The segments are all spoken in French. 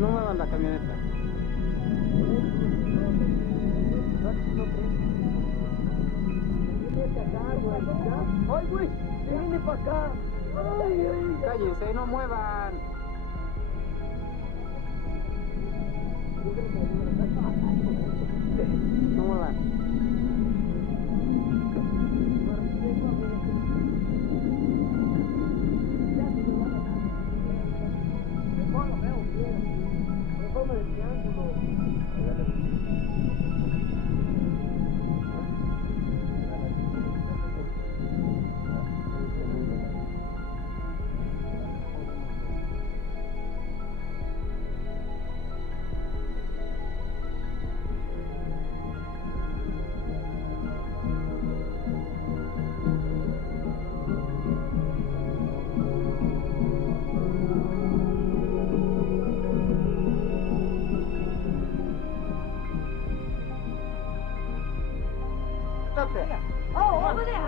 No muevan la camioneta. ¡Ay, güey! ¡Se viene para acá! ¡Cállense, no muevan! No muevan. Reforma del triángulo. Oh, over there.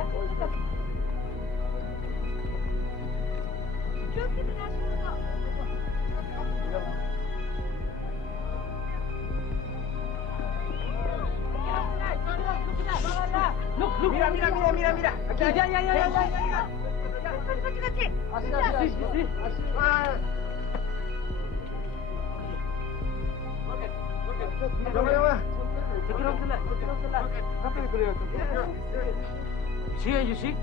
Just in the national park. Look, mira. Aquí, ya. Así. See, you see?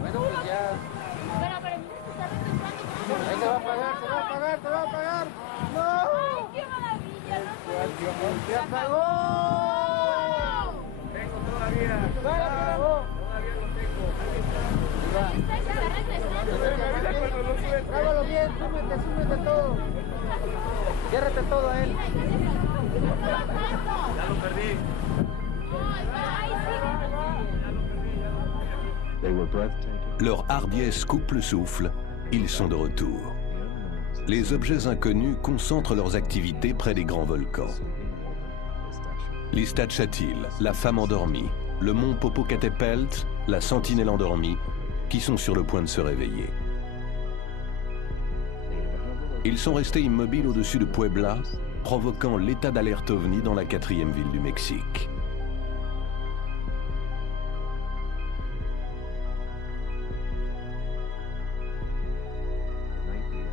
Bueno, pues ya. Pero mira, se está regresando. Ahí se va a apagar. ¡No! ¡Ay, qué maravilla! ¡Se apagó! Tengo todavía. Todavía lo tengo. Se está regresando. Trágalo bien, súmete todo. Ciérrate todo a él. Ya lo perdí. Leur hardiesse coupe le souffle, ils sont de retour. Les objets inconnus concentrent leurs activités près des grands volcans. L'Istachhatil, la femme endormie, le mont Popocatépetl, la sentinelle endormie, qui sont sur le point de se réveiller. Ils sont restés immobiles au-dessus de Puebla, provoquant l'état d'alerte ovni dans la 4e ville du Mexique.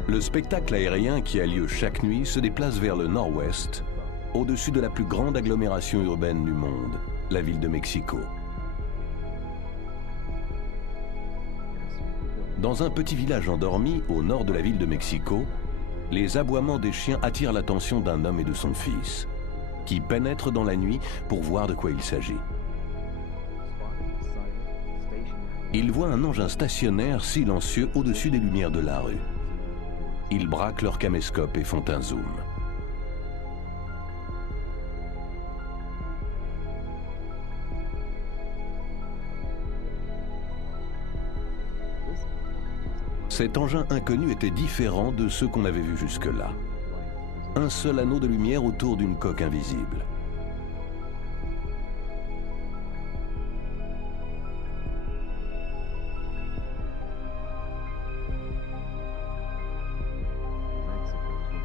Le spectacle aérien qui a lieu chaque nuit se déplace vers le nord-ouest, au-dessus de la plus grande agglomération urbaine du monde, la ville de Mexico. Dans un petit village endormi au nord de la ville de Mexico, les aboiements des chiens attirent l'attention d'un homme et de son fils, qui pénètrent dans la nuit pour voir de quoi il s'agit. Ils voient un engin stationnaire silencieux au-dessus des lumières de la rue. Ils braquent leur caméscope et font un zoom. Cet engin inconnu était différent de ceux qu'on avait vus jusque-là. Un seul anneau de lumière autour d'une coque invisible.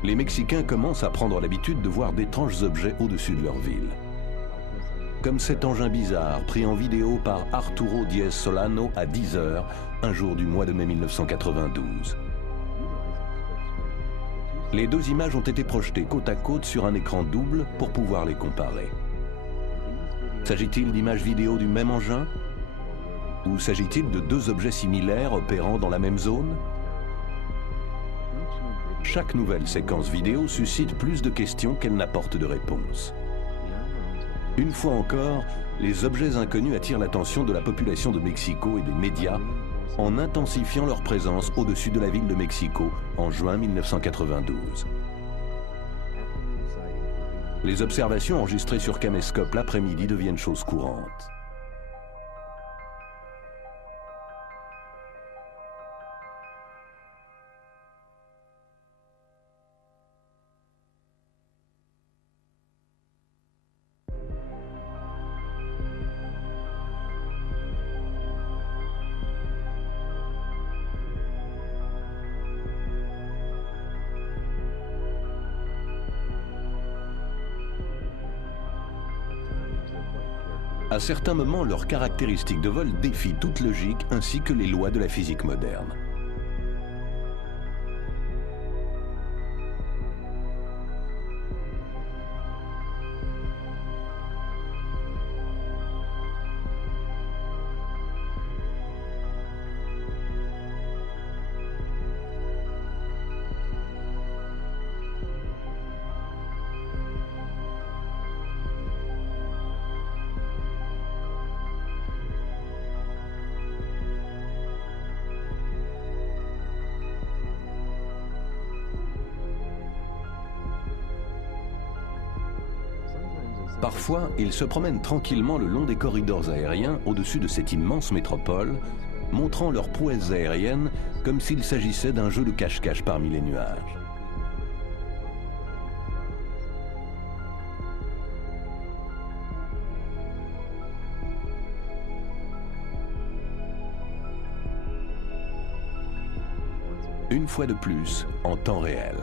Les Mexicains commencent à prendre l'habitude de voir d'étranges objets au-dessus de leur ville. Comme cet engin bizarre pris en vidéo par Arturo Diez Solano à 10h, un jour du mois de mai 1992. Les deux images ont été projetées côte à côte sur un écran double pour pouvoir les comparer. S'agit-il d'images vidéo du même engin? Ou s'agit-il de deux objets similaires opérant dans la même zone? Chaque nouvelle séquence vidéo suscite plus de questions qu'elle n'apporte de réponses. Une fois encore, les objets inconnus attirent l'attention de la population de Mexico et des médias en intensifiant leur présence au-dessus de la ville de Mexico en juin 1992. Les observations enregistrées sur caméscope l'après-midi deviennent chose courante. À certains moments, leurs caractéristiques de vol défient toute logique ainsi que les lois de la physique moderne. Parfois, ils se promènent tranquillement le long des corridors aériens au-dessus de cette immense métropole, montrant leurs prouesses aériennes comme s'il s'agissait d'un jeu de cache-cache parmi les nuages. Une fois de plus, en temps réel.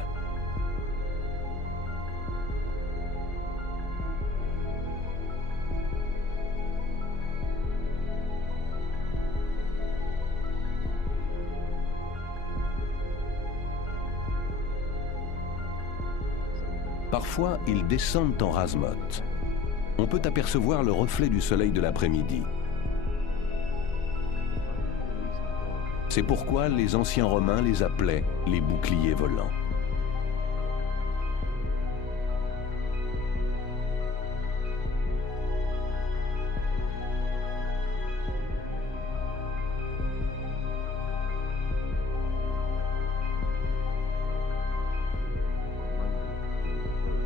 Parfois, ils descendent en rase-motte. On peut apercevoir le reflet du soleil de l'après-midi. C'est pourquoi les anciens Romains les appelaient les boucliers volants.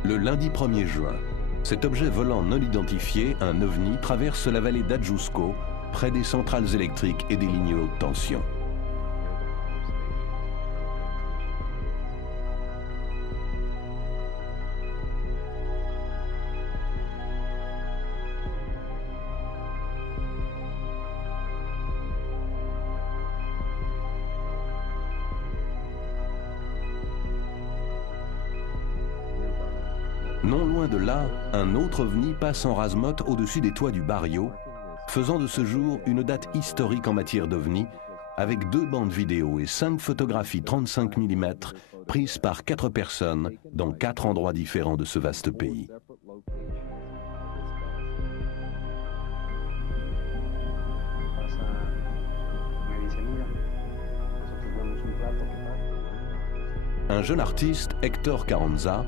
Le lundi 1er juin, cet objet volant non identifié, un ovni, traverse la vallée d'Ajusco, près des centrales électriques et des lignes haute tension. Non loin de là, un autre ovni passe en rase-motte au-dessus des toits du Barrio, faisant de ce jour une date historique en matière d'ovnis, avec 2 bandes vidéo et 5 photographies 35 mm prises par 4 personnes dans 4 endroits différents de ce vaste pays. Un jeune artiste, Héctor Carranza,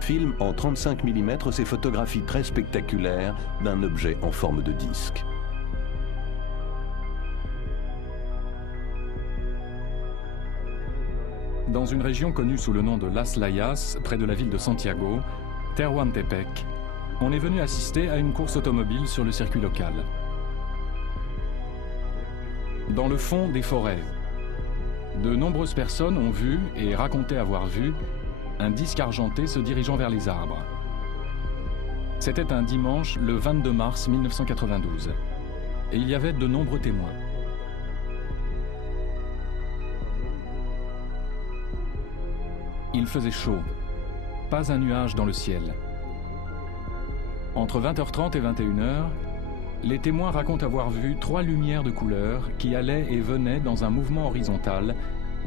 filme en 35 mm ces photographies très spectaculaires d'un objet en forme de disque. Dans une région connue sous le nom de Las Layas, près de la ville de Santiago, Tehuantepec, on est venu assister à une course automobile sur le circuit local. Dans le fond des forêts, de nombreuses personnes ont vu et raconté avoir vu un disque argenté se dirigeant vers les arbres. C'était un dimanche, le 22 mars 1992, et il y avait de nombreux témoins. Il faisait chaud, pas un nuage dans le ciel. Entre 20h30 et 21h, les témoins racontent avoir vu 3 lumières de couleur qui allaient et venaient dans un mouvement horizontal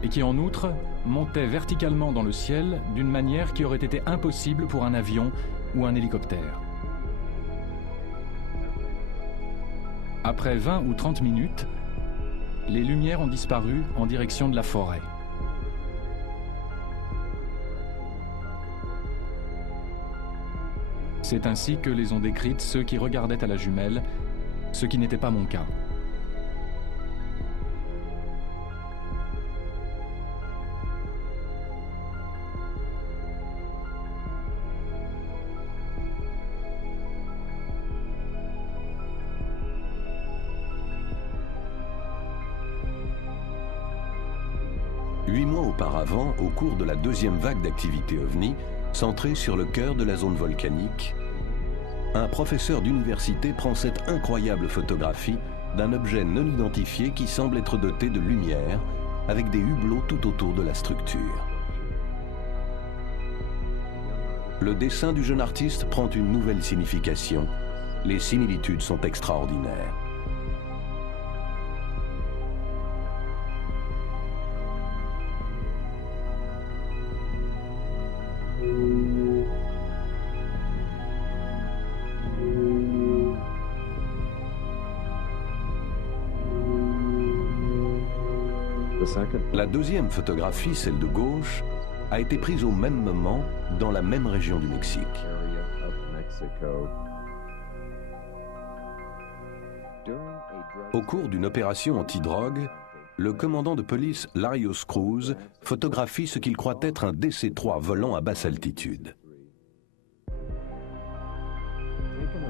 et qui, en outre, montaient verticalement dans le ciel d'une manière qui aurait été impossible pour un avion ou un hélicoptère. Après 20 ou 30 minutes, les lumières ont disparu en direction de la forêt. C'est ainsi que les ont décrites ceux qui regardaient à la jumelle, ce qui n'était pas mon cas. Auparavant, au cours de la 2e vague d'activité OVNI, centrée sur le cœur de la zone volcanique, un professeur d'université prend cette incroyable photographie d'un objet non identifié qui semble être doté de lumière, avec des hublots tout autour de la structure. Le dessin du jeune artiste prend une nouvelle signification, les similitudes sont extraordinaires. La deuxième photographie, celle de gauche, a été prise au même moment dans la même région du Mexique. Au cours d'une opération anti-drogue, le commandant de police Larios Cruz photographie ce qu'il croit être un DC-3 volant à basse altitude.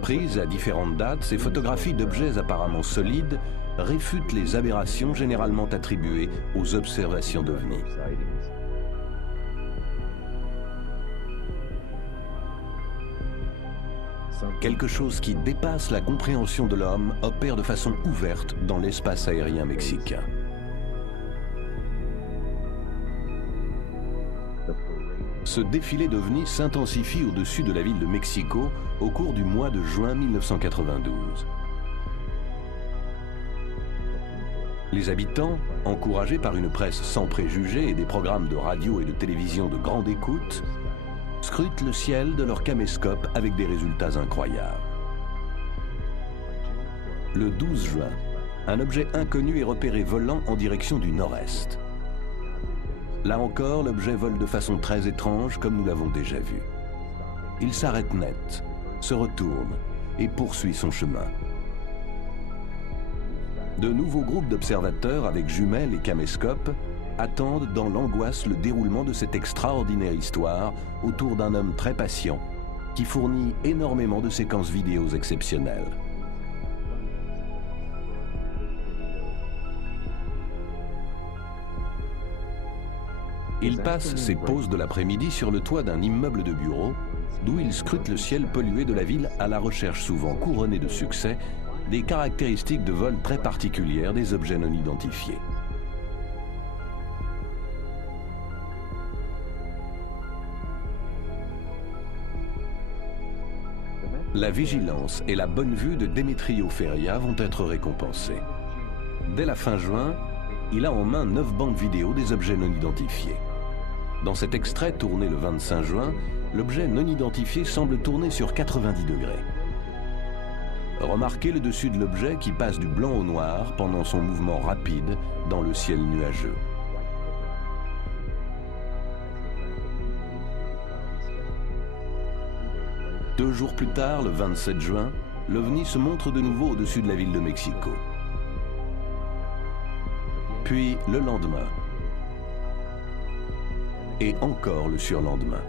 Prises à différentes dates, ces photographies d'objets apparemment solides réfutent les aberrations généralement attribuées aux observations d'OVNI. Quelque chose qui dépasse la compréhension de l'homme opère de façon ouverte dans l'espace aérien mexicain. Ce défilé d'OVNI s'intensifie au-dessus de la ville de Mexico au cours du mois de juin 1992. Les habitants, encouragés par une presse sans préjugés et des programmes de radio et de télévision de grande écoute, scrutent le ciel de leur caméscope avec des résultats incroyables. Le 12 juin, un objet inconnu est repéré volant en direction du nord-est. Là encore, l'objet vole de façon très étrange, comme nous l'avons déjà vu. Il s'arrête net, se retourne et poursuit son chemin. De nouveaux groupes d'observateurs avec jumelles et caméscopes attendent dans l'angoisse le déroulement de cette extraordinaire histoire autour d'un homme très patient qui fournit énormément de séquences vidéos exceptionnelles. Il passe ses pauses de l'après-midi sur le toit d'un immeuble de bureau, d'où il scrute le ciel pollué de la ville à la recherche souvent couronnée de succès des caractéristiques de vol très particulières des objets non identifiés. La vigilance et la bonne vue de Demetrio Feria vont être récompensées. Dès la fin juin, il a en main 9 bandes vidéo des objets non identifiés. Dans cet extrait tourné le 25 juin, l'objet non identifié semble tourner sur 90 degrés. Remarquez le dessus de l'objet qui passe du blanc au noir pendant son mouvement rapide dans le ciel nuageux. Deux jours plus tard, le 27 juin, l'OVNI se montre de nouveau au-dessus de la ville de Mexico. Puis le lendemain. Et encore le surlendemain.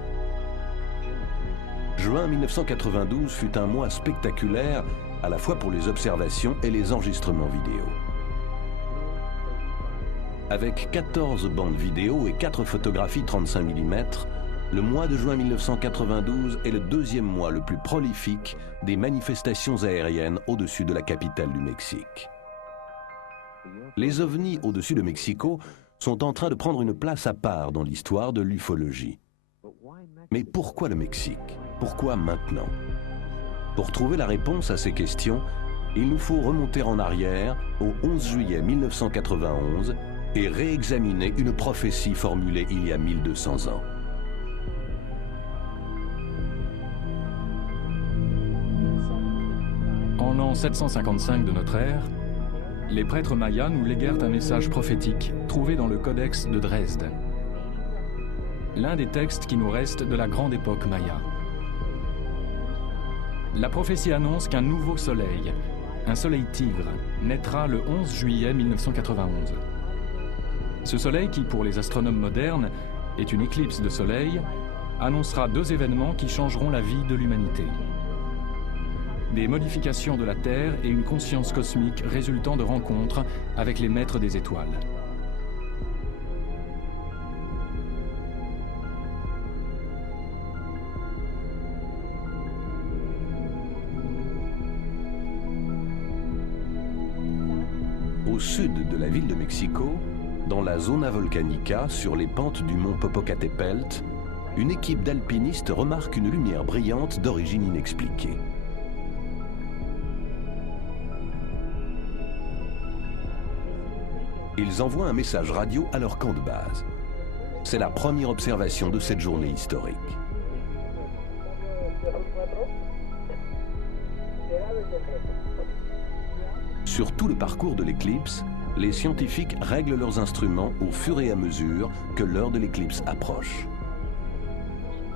Juin 1992 fut un mois spectaculaire à la fois pour les observations et les enregistrements vidéo. Avec 14 bandes vidéo et 4 photographies 35 mm, le mois de juin 1992 est le deuxième mois le plus prolifique des manifestations aériennes au-dessus de la capitale du Mexique. Les ovnis au-dessus de Mexico sont en train de prendre une place à part dans l'histoire de l'ufologie. Mais pourquoi le Mexique? Pourquoi maintenant? Pour trouver la réponse à ces questions, il nous faut remonter en arrière au 11 juillet 1991 et réexaminer une prophétie formulée il y a 1200 ans. En l'an 755 de notre ère, les prêtres mayas nous léguèrent un message prophétique trouvé dans le Codex de Dresde, l'un des textes qui nous restent de la grande époque maya. La prophétie annonce qu'un nouveau soleil, un soleil tigre, naîtra le 11 juillet 1991. Ce soleil, qui pour les astronomes modernes est une éclipse de soleil, annoncera 2 événements qui changeront la vie de l'humanité. Des modifications de la Terre et une conscience cosmique résultant de rencontres avec les maîtres des étoiles. Au sud de la ville de Mexico, dans la Zona Volcanica, sur les pentes du mont Popocatépetl, une équipe d'alpinistes remarque une lumière brillante d'origine inexpliquée. Ils envoient un message radio à leur camp de base. C'est la première observation de cette journée historique. Sur tout le parcours de l'éclipse, les scientifiques règlent leurs instruments au fur et à mesure que l'heure de l'éclipse approche.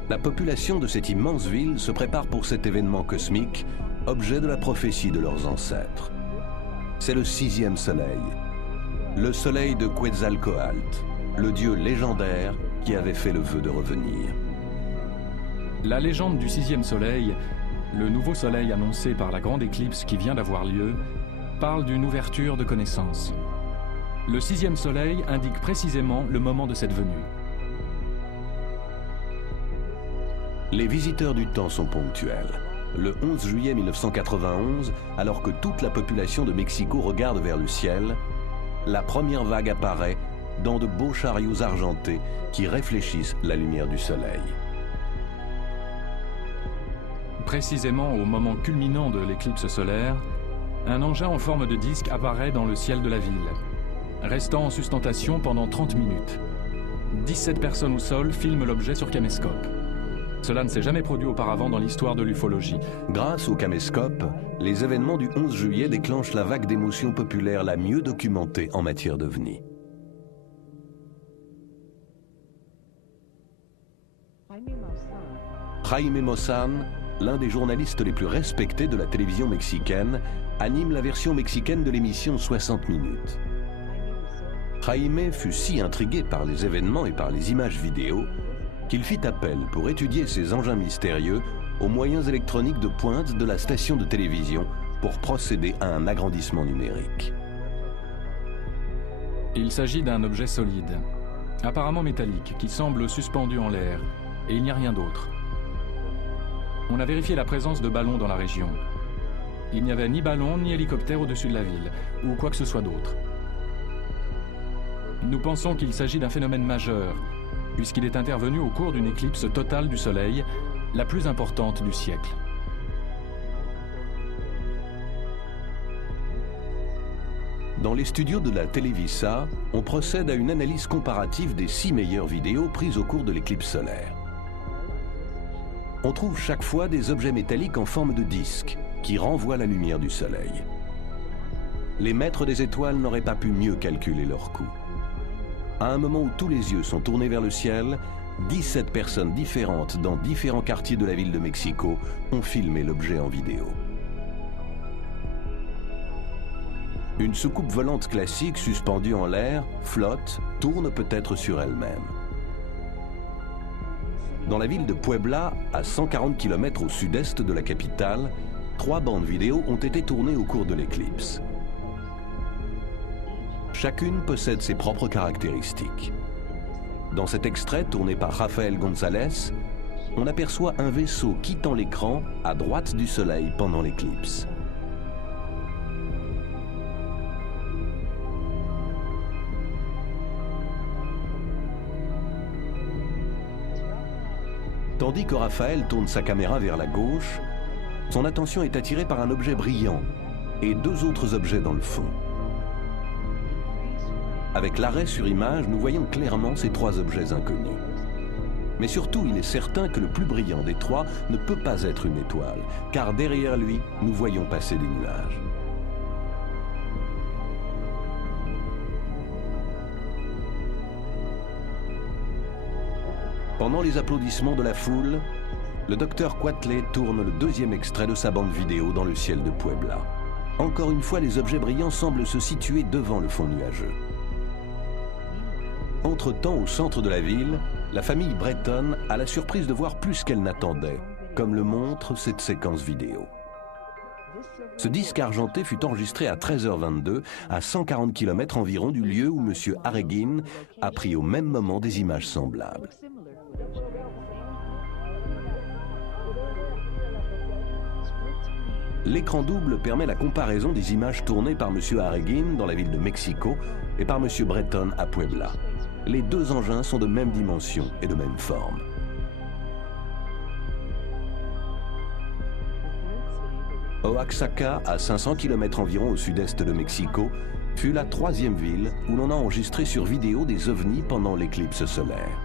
La population de cette immense ville se prépare pour cet événement cosmique, objet de la prophétie de leurs ancêtres. C'est le 6e soleil, le soleil de Quetzalcoatl, le dieu légendaire qui avait fait le vœu de revenir. La légende du 6e soleil, le nouveau soleil annoncé par la grande éclipse qui vient d'avoir lieu, parle d'une ouverture de connaissance. Le 6e soleil indique précisément le moment de cette venue. Les visiteurs du temps sont ponctuels. Le 11 juillet 1991, alors que toute la population de Mexico regarde vers le ciel, la première vague apparaît dans de beaux chariots argentés qui réfléchissent la lumière du soleil. Précisément au moment culminant de l'éclipse solaire, un engin en forme de disque apparaît dans le ciel de la ville, restant en sustentation pendant 30 minutes. 17 personnes au sol filment l'objet sur caméscope. Cela ne s'est jamais produit auparavant dans l'histoire de l'ufologie. Grâce au caméscope, les événements du 11 juillet déclenchent la vague d'émotions populaires la mieux documentée en matière d'OVNI. Jaime Maussan, l'un des journalistes les plus respectés de la télévision mexicaine, anime la version mexicaine de l'émission 60 minutes. Jaime fut si intrigué par les événements et par les images vidéo qu'il fit appel pour étudier ces engins mystérieux aux moyens électroniques de pointe de la station de télévision pour procéder à un agrandissement numérique. Il s'agit d'un objet solide, apparemment métallique, qui semble suspendu en l'air, et il n'y a rien d'autre. On a vérifié la présence de ballons dans la région. Il n'y avait ni ballon ni hélicoptère au-dessus de la ville, ou quoi que ce soit d'autre. Nous pensons qu'il s'agit d'un phénomène majeur, puisqu'il est intervenu au cours d'une éclipse totale du Soleil, la plus importante du siècle. Dans les studios de la Televisa, on procède à une analyse comparative des 6 meilleures vidéos prises au cours de l'éclipse solaire. On trouve chaque fois des objets métalliques en forme de disque qui renvoient la lumière du Soleil. Les maîtres des étoiles n'auraient pas pu mieux calculer leur coût. À un moment où tous les yeux sont tournés vers le ciel, 17 personnes différentes dans différents quartiers de la ville de Mexico ont filmé l'objet en vidéo. Une soucoupe volante classique suspendue en l'air, flotte, tourne peut-être sur elle-même. Dans la ville de Puebla, à 140 km au sud-est de la capitale, 3 bandes vidéo ont été tournées au cours de l'éclipse. Chacune possède ses propres caractéristiques. Dans cet extrait tourné par Rafael González, on aperçoit un vaisseau quittant l'écran à droite du Soleil pendant l'éclipse. Tandis que Rafael tourne sa caméra vers la gauche, son attention est attirée par un objet brillant et 2 autres objets dans le fond. Avec l'arrêt sur image, nous voyons clairement ces 3 objets inconnus. Mais surtout, il est certain que le plus brillant des 3 ne peut pas être une étoile, car derrière lui, nous voyons passer des nuages. Pendant les applaudissements de la foule, le docteur Quatley tourne le 2e extrait de sa bande vidéo dans le ciel de Puebla. Encore une fois, les objets brillants semblent se situer devant le fond nuageux. Entre-temps, au centre de la ville, la famille Breton a la surprise de voir plus qu'elle n'attendait, comme le montre cette séquence vidéo. Ce disque argenté fut enregistré à 13h22, à 140 km environ du lieu où M. Harreguin a pris au même moment des images semblables. L'écran double permet la comparaison des images tournées par M. Harreguin dans la ville de Mexico et par M. Breton à Puebla. Les 2 engins sont de même dimension et de même forme. Oaxaca, à 500 km environ au sud-est de Mexico, fut la 3e ville où l'on a enregistré sur vidéo des ovnis pendant l'éclipse solaire.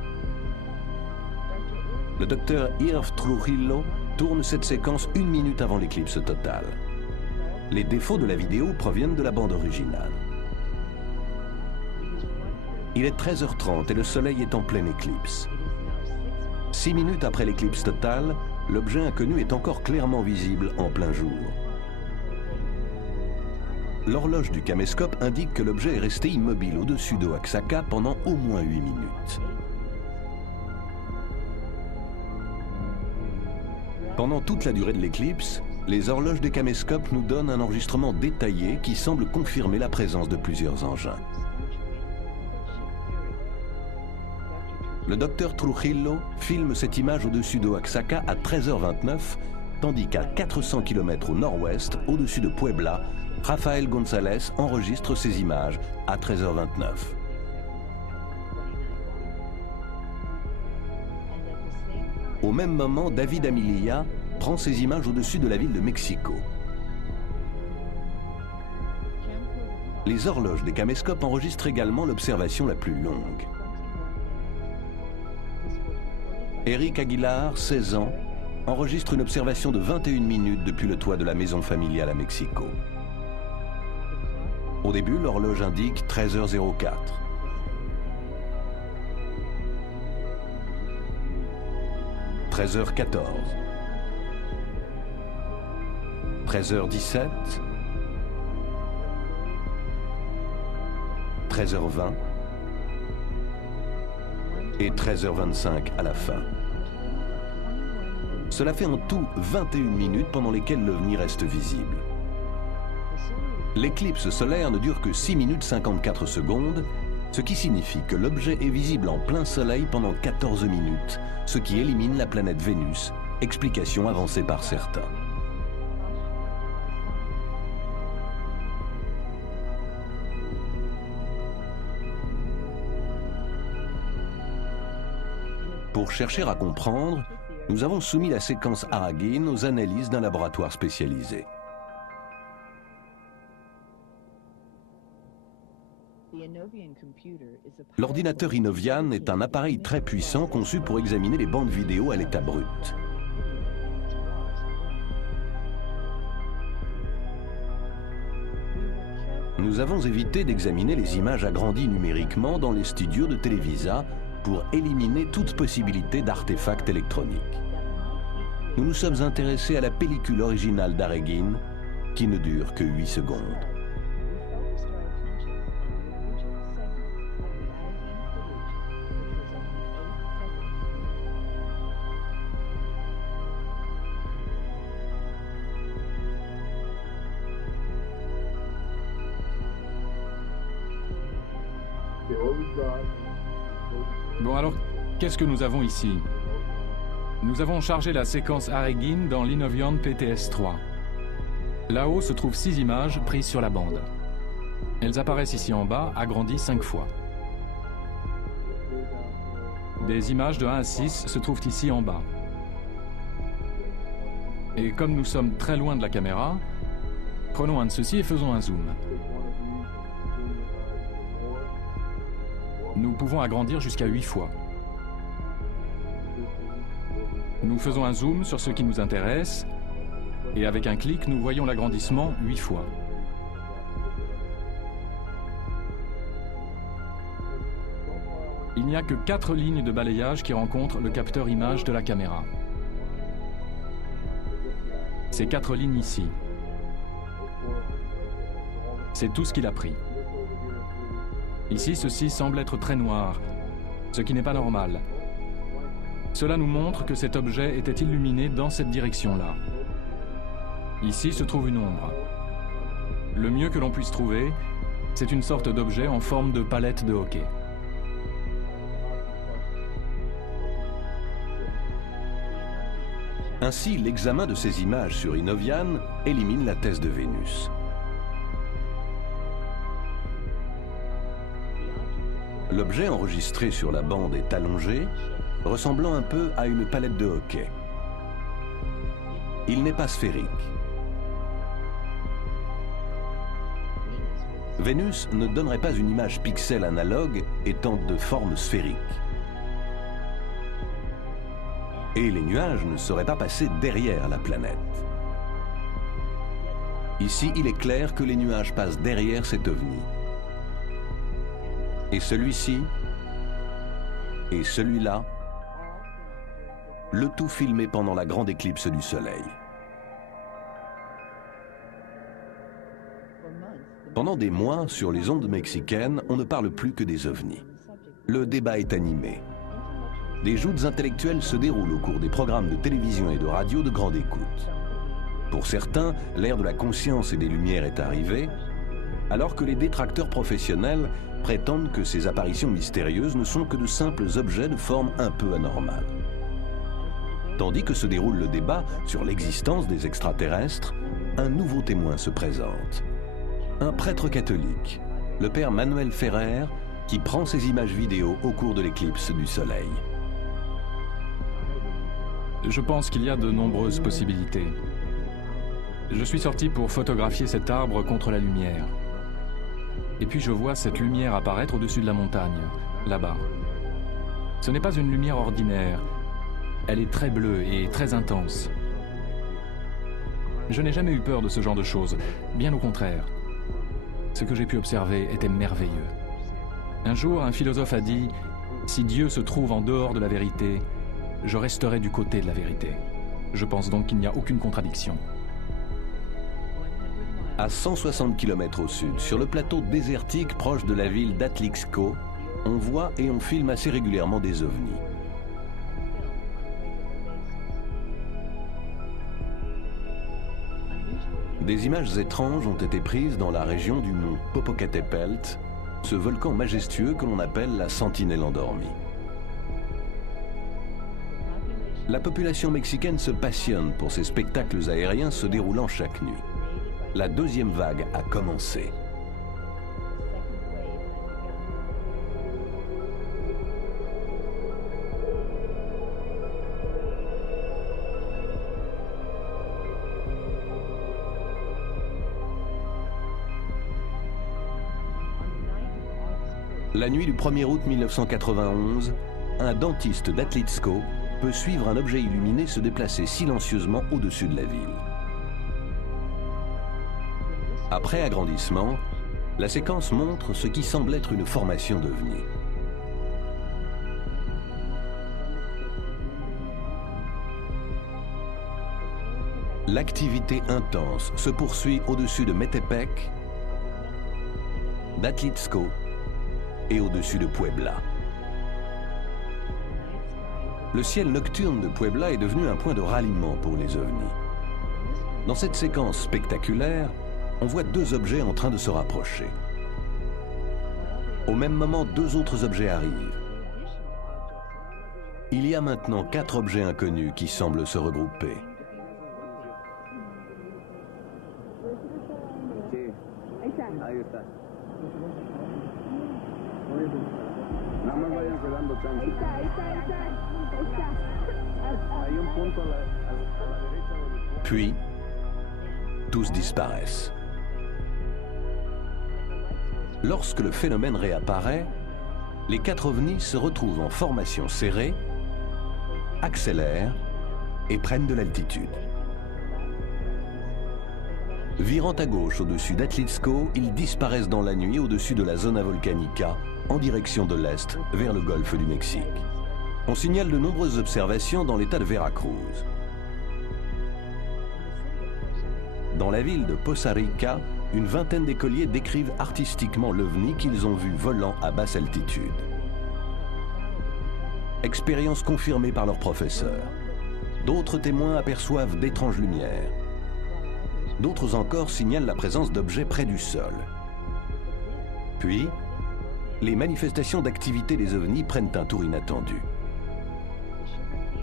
Le docteur Irv Trujillo tourne cette séquence 1 minute avant l'éclipse totale. Les défauts de la vidéo proviennent de la bande originale. Il est 13h30 et le soleil est en pleine éclipse. 6 minutes après l'éclipse totale, l'objet inconnu est encore clairement visible en plein jour. L'horloge du caméscope indique que l'objet est resté immobile au-dessus d'Oaxaca pendant au moins 8 minutes. Pendant toute la durée de l'éclipse, les horloges des caméscopes nous donnent un enregistrement détaillé qui semble confirmer la présence de plusieurs engins. Le docteur Trujillo filme cette image au-dessus d'Oaxaca à 13h29, tandis qu'à 400 km au nord-ouest, au-dessus de Puebla, Rafael González enregistre ces images à 13h29. Au même moment, David Amililla prend ces images au-dessus de la ville de Mexico. Les horloges des caméscopes enregistrent également l'observation la plus longue. Eric Aguilar, 16 ans, enregistre une observation de 21 minutes depuis le toit de la maison familiale à Mexico. Au début, l'horloge indique 13h04. 13h14. 13h17. 13h20. Et 13h25 à la fin. Cela fait en tout 21 minutes pendant lesquelles l'OVNI reste visible. L'éclipse solaire ne dure que 6 minutes 54 secondes, ce qui signifie que l'objet est visible en plein soleil pendant 14 minutes, ce qui élimine la planète Vénus, explication avancée par certains. Pour chercher à comprendre, nous avons soumis la séquence Aragin aux analyses d'un laboratoire spécialisé. L'ordinateur Inovian est un appareil très puissant conçu pour examiner les bandes vidéo à l'état brut. Nous avons évité d'examiner les images agrandies numériquement dans les studios de Televisa pour éliminer toute possibilité d'artefacts électroniques. Nous nous sommes intéressés à la pellicule originale d'Aragin, qui ne dure que 8 secondes. Bon alors, qu'est-ce que nous avons ici? Nous avons chargé la séquence Aragin dans l'Inovian PTS-3. Là-haut se trouvent 6 images prises sur la bande. Elles apparaissent ici en bas, agrandies 5 fois. Des images de 1 à 6 se trouvent ici en bas. Et comme nous sommes très loin de la caméra, prenons un de ceux-ci et faisons un zoom. Nous pouvons agrandir jusqu'à 8 fois. Nous faisons un zoom sur ce qui nous intéresse, et avec un clic, nous voyons l'agrandissement 8 fois. Il n'y a que 4 lignes de balayage qui rencontrent le capteur image de la caméra. Ces 4 lignes ici. C'est tout ce qu'il a pris. Ici, ceci semble être très noir, ce qui n'est pas normal. Cela nous montre que cet objet était illuminé dans cette direction-là. Ici se trouve une ombre. Le mieux que l'on puisse trouver, c'est une sorte d'objet en forme de palette de hockey. Ainsi, l'examen de ces images sur Inovian élimine la thèse de Vénus. L'objet enregistré sur la bande est allongé, ressemblant un peu à une palette de hockey. Il n'est pas sphérique. Vénus ne donnerait pas une image pixel analogue étant de forme sphérique. Et les nuages ne seraient pas passés derrière la planète. Ici, il est clair que les nuages passent derrière cet ovni. Et celui-ci, et celui-là, le tout filmé pendant la grande éclipse du Soleil. Pendant des mois, sur les ondes mexicaines, on ne parle plus que des ovnis. Le débat est animé. Des joutes intellectuelles se déroulent au cours des programmes de télévision et de radio de grande écoute. Pour certains, l'ère de la conscience et des lumières est arrivée, alors que les détracteurs professionnels prétendent que ces apparitions mystérieuses ne sont que de simples objets de forme un peu anormale. Tandis que se déroule le débat sur l'existence des extraterrestres, un nouveau témoin se présente. Un prêtre catholique, le père Manuel Ferrer, qui prend ces images vidéo au cours de l'éclipse du Soleil. Je pense qu'il y a de nombreuses possibilités. Je suis sorti pour photographier cet arbre contre la lumière. Et puis je vois cette lumière apparaître au-dessus de la montagne, là-bas. Ce n'est pas une lumière ordinaire. Elle est très bleue et très intense. Je n'ai jamais eu peur de ce genre de choses, bien au contraire. Ce que j'ai pu observer était merveilleux. Un jour, un philosophe a dit « Si Dieu se trouve en dehors de la vérité, je resterai du côté de la vérité. » Je pense donc qu'il n'y a aucune contradiction. À 160 km au sud, sur le plateau désertique proche de la ville d'Atlixco, on voit et on filme assez régulièrement des ovnis. Des images étranges ont été prises dans la région du mont Popocatépetl, ce volcan majestueux que l'on appelle la sentinelle endormie. La population mexicaine se passionne pour ces spectacles aériens se déroulant chaque nuit. La deuxième vague a commencé. La nuit du 1er août 1991, un dentiste d'Atlixco peut suivre un objet illuminé se déplacer silencieusement au-dessus de la ville. Après agrandissement, la séquence montre ce qui semble être une formation d'ovnis. L'activité intense se poursuit au-dessus de Metepec, d'Atlixco et au-dessus de Puebla. Le ciel nocturne de Puebla est devenu un point de ralliement pour les ovnis. Dans cette séquence spectaculaire, on voit deux objets en train de se rapprocher. Au même moment, deux autres objets arrivent. Il y a maintenant 4 objets inconnus qui semblent se regrouper. Puis, tous disparaissent. Lorsque le phénomène réapparaît, les 4 ovnis se retrouvent en formation serrée, accélèrent et prennent de l'altitude. Virant à gauche au-dessus d'Atlixco, ils disparaissent dans la nuit au-dessus de la Zona Volcanica, en direction de l'est, vers le golfe du Mexique. On signale de nombreuses observations dans l'état de Veracruz. Dans la ville de Poza Rica, une vingtaine d'écoliers décrivent artistiquement l'ovni qu'ils ont vu volant à basse altitude. Expérience confirmée par leurs professeurs. D'autres témoins aperçoivent d'étranges lumières. D'autres encore signalent la présence d'objets près du sol. Puis, les manifestations d'activité des ovnis prennent un tour inattendu.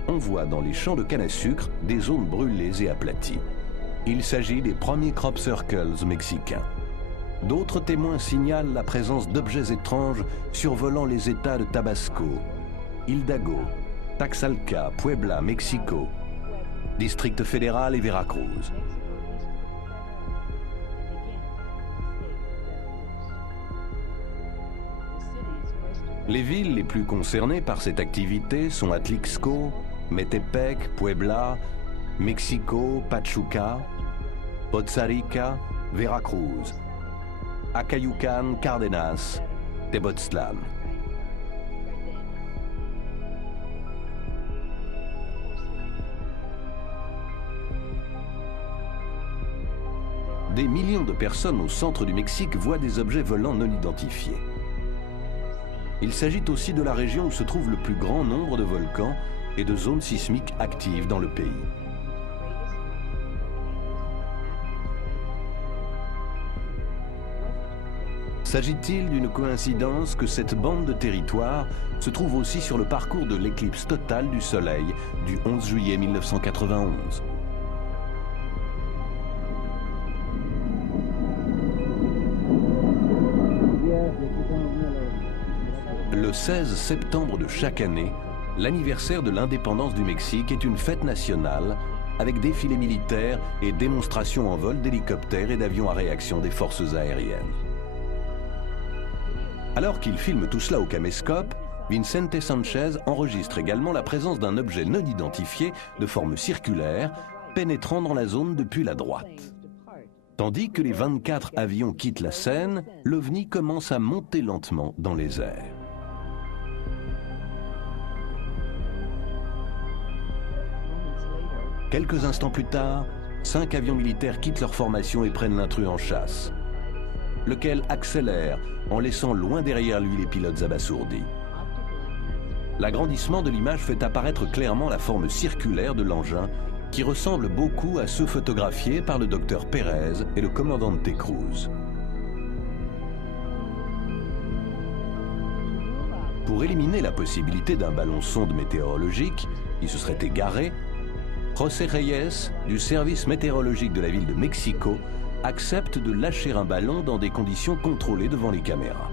On voit dans les champs de canne à sucre des zones brûlées et aplaties. Il s'agit des premiers crop circles mexicains. D'autres témoins signalent la présence d'objets étranges survolant les États de Tabasco, Hidalgo, Taxalca, Puebla, Mexico, District fédéral et Veracruz. Les villes les plus concernées par cette activité sont Atlixco, Metepec, Puebla, Mexico, Pachuca, Poza Rica, Veracruz, Acayucan, Cardenas, Tepoztlán. Des millions de personnes au centre du Mexique voient des objets volants non identifiés. Il s'agit aussi de la région où se trouve le plus grand nombre de volcans et de zones sismiques actives dans le pays. S'agit-il d'une coïncidence que cette bande de territoire se trouve aussi sur le parcours de l'éclipse totale du Soleil du 11 juillet 1991 ? Le 16 septembre de chaque année, l'anniversaire de l'indépendance du Mexique est une fête nationale avec défilés militaires et démonstrations en vol d'hélicoptères et d'avions à réaction des forces aériennes. Alors qu'il filme tout cela au caméscope, Vicente Sanchez enregistre également la présence d'un objet non identifié de forme circulaire pénétrant dans la zone depuis la droite. Tandis que les 24 avions quittent la scène, l'OVNI commence à monter lentement dans les airs. Quelques instants plus tard, 5 avions militaires quittent leur formation et prennent l'intrus en chasse, lequel accélère en laissant loin derrière lui les pilotes abasourdis. L'agrandissement de l'image fait apparaître clairement la forme circulaire de l'engin qui ressemble beaucoup à ceux photographiés par le docteur Pérez et le commandant Cruz. Pour éliminer la possibilité d'un ballon sonde météorologique qui se serait égaré, José Reyes, du service météorologique de la ville de Mexico, accepte de lâcher un ballon dans des conditions contrôlées devant les caméras.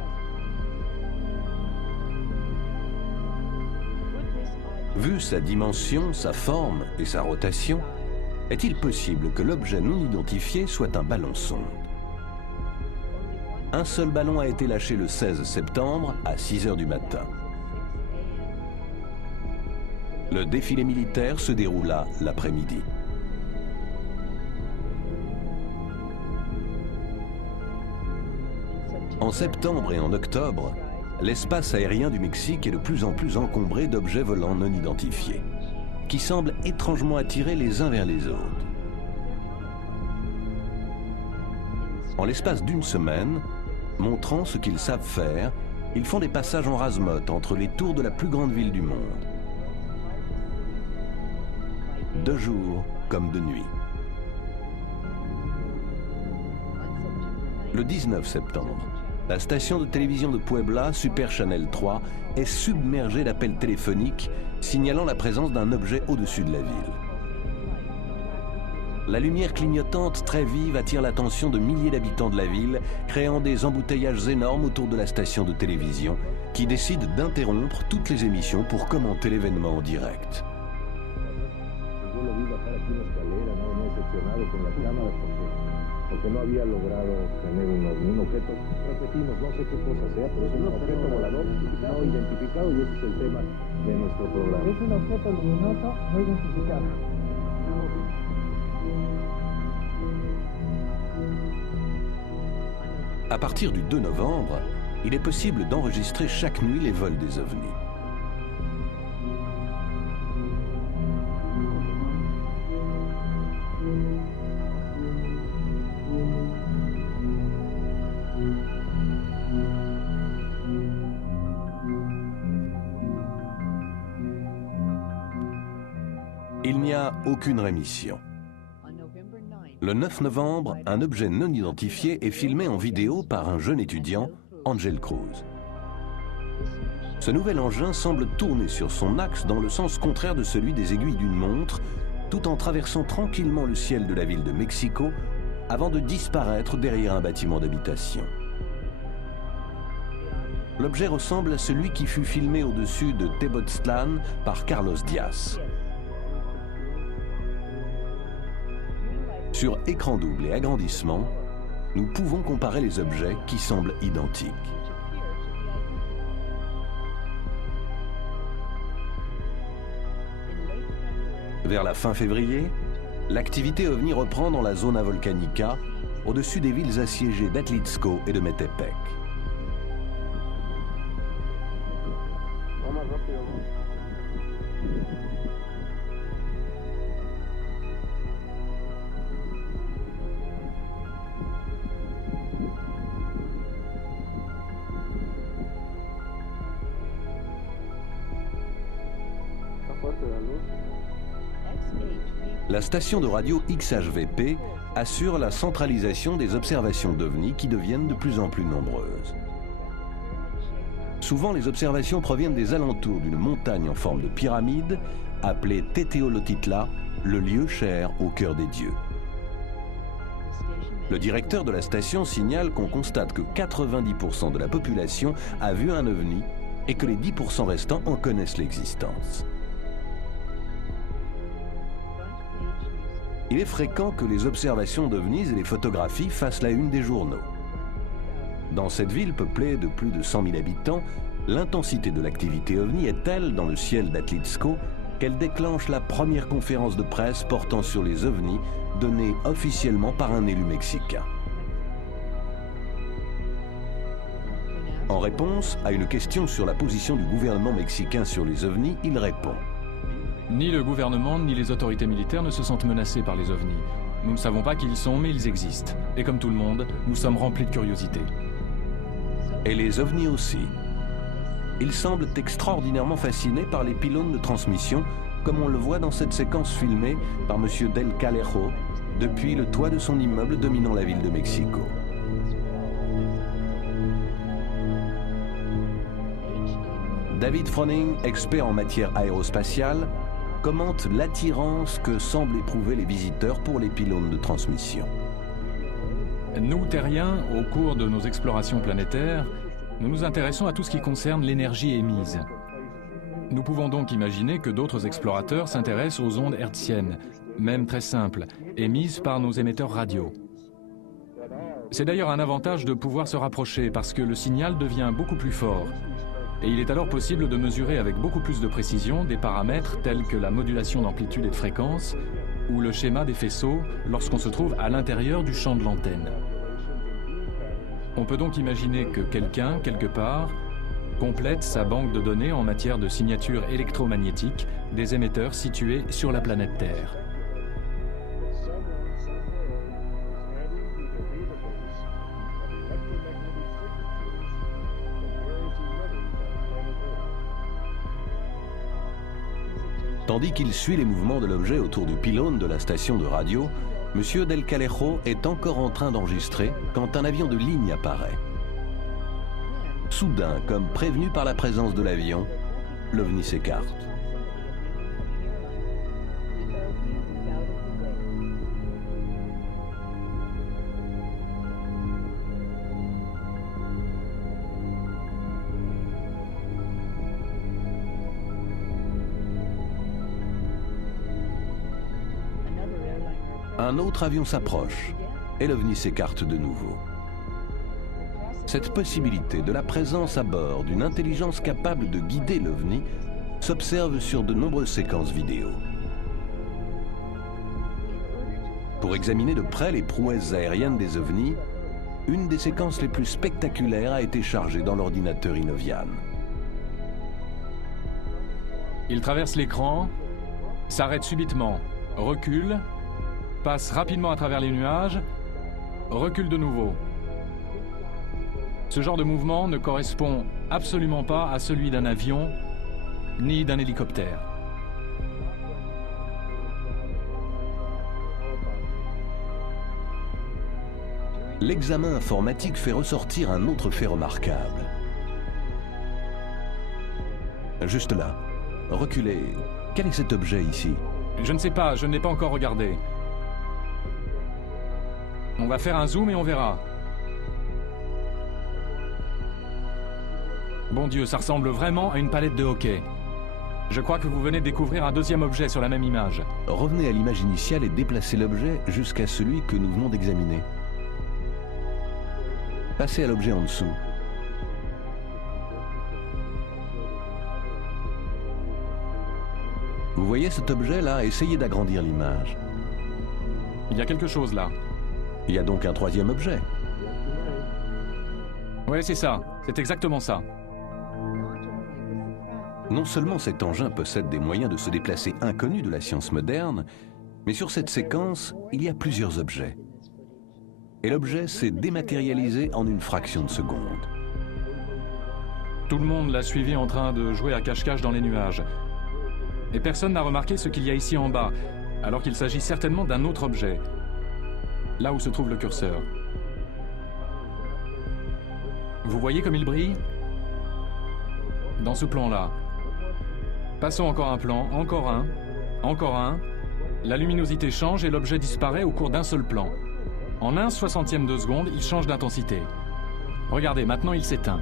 Vu sa dimension, sa forme et sa rotation, est-il possible que l'objet non identifié soit un ballon sonde? Un seul ballon a été lâché le 16 septembre à 6 h du matin. Le défilé militaire se déroula l'après-midi. En septembre et en octobre, l'espace aérien du Mexique est de plus en plus encombré d'objets volants non identifiés, qui semblent étrangement attirés les uns vers les autres. En l'espace d'une semaine, montrant ce qu'ils savent faire, ils font des passages en rase-motte entre les tours de la plus grande ville du monde. De jour comme de nuit. Le 19 septembre, la station de télévision de Puebla, Super Channel 3, est submergée d'appels téléphoniques signalant la présence d'un objet au-dessus de la ville. La lumière clignotante très vive attire l'attention de milliers d'habitants de la ville, créant des embouteillages énormes autour de la station de télévision, qui décide d'interrompre toutes les émissions pour commenter l'événement en direct. Porque no había logrado tener un objeto, repetimos, no sé qué cosa sea, pero es un objeto volador no identificado y ese es el tema de nuestro programa. Es un objeto luminoso no identificado. À partir du 2 novembre, il est possible d'enregistrer chaque nuit les vols des ovnis. Il n'y a aucune rémission. Le 9 novembre, un objet non identifié est filmé en vidéo par un jeune étudiant, Ángel Cruz. Ce nouvel engin semble tourner sur son axe dans le sens contraire de celui des aiguilles d'une montre, tout en traversant tranquillement le ciel de la ville de Mexico avant de disparaître derrière un bâtiment d'habitation. L'objet ressemble à celui qui fut filmé au-dessus de Tepoztlán par Carlos Diaz. Sur écran double et agrandissement, nous pouvons comparer les objets qui semblent identiques. Vers la fin février, l'activité OVNI reprend dans la zona volcanica, au-dessus des villes assiégées d'Atlixco et de Metepec. La station de radio XHVP assure la centralisation des observations d'OVNI qui deviennent de plus en plus nombreuses. Souvent, les observations proviennent des alentours d'une montagne en forme de pyramide, appelée Teteolotitla, le lieu cher au cœur des dieux. Le directeur de la station signale qu'on constate que 90% de la population a vu un OVNI et que les 10% restants en connaissent l'existence. Il est fréquent que les observations d'OVNIs et les photographies fassent la une des journaux. Dans cette ville peuplée de plus de 100 000 habitants, l'intensité de l'activité OVNI est telle dans le ciel d'Atlixco qu'elle déclenche la première conférence de presse portant sur les OVNIs donnée officiellement par un élu mexicain. En réponse à une question sur la position du gouvernement mexicain sur les OVNIs, il répond: Ni le gouvernement ni les autorités militaires ne se sentent menacés par les ovnis. Nous ne savons pas qui ils sont, mais ils existent. Et comme tout le monde, nous sommes remplis de curiosité. Et les ovnis aussi. Ils semblent extraordinairement fascinés par les pylônes de transmission, comme on le voit dans cette séquence filmée par M. Del Calejo depuis le toit de son immeuble dominant la ville de Mexico. David Froning, expert en matière aérospatiale, commente l'attirance que semblent éprouver les visiteurs pour les pylônes de transmission. Nous, terriens, au cours de nos explorations planétaires, nous nous intéressons à tout ce qui concerne l'énergie émise. Nous pouvons donc imaginer que d'autres explorateurs s'intéressent aux ondes hertziennes, même très simples, émises par nos émetteurs radio. C'est d'ailleurs un avantage de pouvoir se rapprocher parce que le signal devient beaucoup plus fort. Et il est alors possible de mesurer avec beaucoup plus de précision des paramètres tels que la modulation d'amplitude et de fréquence ou le schéma des faisceaux lorsqu'on se trouve à l'intérieur du champ de l'antenne. On peut donc imaginer que quelqu'un, quelque part, complète sa banque de données en matière de signature électromagnétique des émetteurs situés sur la planète Terre. Tandis qu'il suit les mouvements de l'objet autour du pylône de la station de radio, M. Del Calejo est encore en train d'enregistrer quand un avion de ligne apparaît. Soudain, comme prévenu par la présence de l'avion, l'OVNI s'écarte. Un autre avion s'approche et l'OVNI s'écarte de nouveau. Cette possibilité de la présence à bord d'une intelligence capable de guider l'OVNI s'observe sur de nombreuses séquences vidéo. Pour examiner de près les prouesses aériennes des OVNIs, une des séquences les plus spectaculaires a été chargée dans l'ordinateur Innovian. Il traverse l'écran, s'arrête subitement, recule, passe rapidement à travers les nuages, recule de nouveau. Ce genre de mouvement ne correspond absolument pas à celui d'un avion ni d'un hélicoptère. L'examen informatique fait ressortir un autre fait remarquable. Juste là, reculez. Quel est cet objet ici? Je ne sais pas, je ne l'ai pas encore regardé. On va faire un zoom et on verra. Bon Dieu, ça ressemble vraiment à une palette de hockey. Je crois que vous venez de découvrir un deuxième objet sur la même image. Revenez à l'image initiale et déplacez l'objet jusqu'à celui que nous venons d'examiner. Passez à l'objet en dessous. Vous voyez cet objet-là? Essayez d'agrandir l'image. Il y a quelque chose là. Il y a donc un troisième objet. Ouais, c'est ça. C'est exactement ça. Non seulement cet engin possède des moyens de se déplacer inconnus de la science moderne, mais sur cette séquence, il y a plusieurs objets. Et l'objet s'est dématérialisé en une fraction de seconde. Tout le monde l'a suivi en train de jouer à cache-cache dans les nuages. Et personne n'a remarqué ce qu'il y a ici en bas, alors qu'il s'agit certainement d'un autre objet. Là où se trouve le curseur. Vous voyez comme il brille? Dans ce plan-là. Passons encore un plan, encore un. La luminosité change et l'objet disparaît au cours d'un seul plan. En 1/60e de seconde, il change d'intensité. Regardez, maintenant il s'éteint.